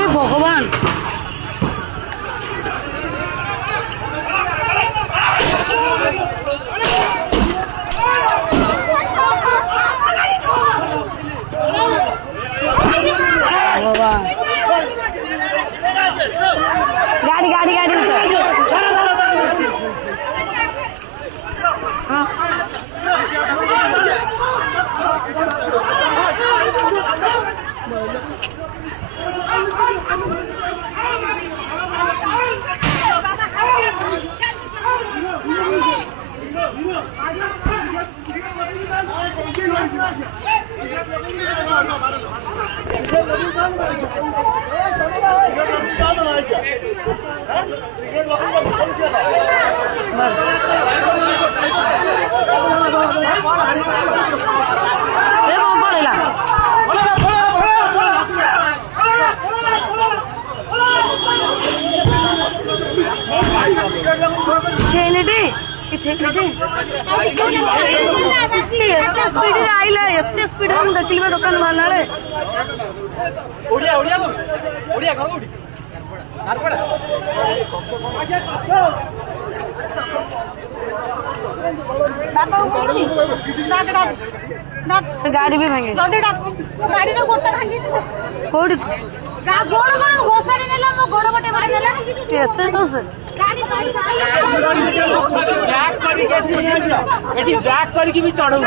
ए भगवान गाड़ी गाड़ी गाड़ी हाँ स्पीड आइला एत स्पीड देखिल दुकान बाहर से गाड़ी भी भांगे कौड़ी एते तो से ब्लैक करके भी चढ़ाऊ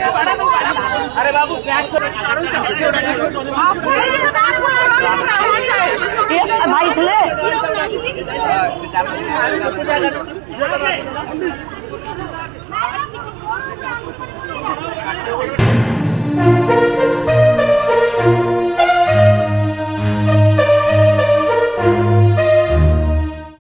अरे बाबू ब्लैक भाई थे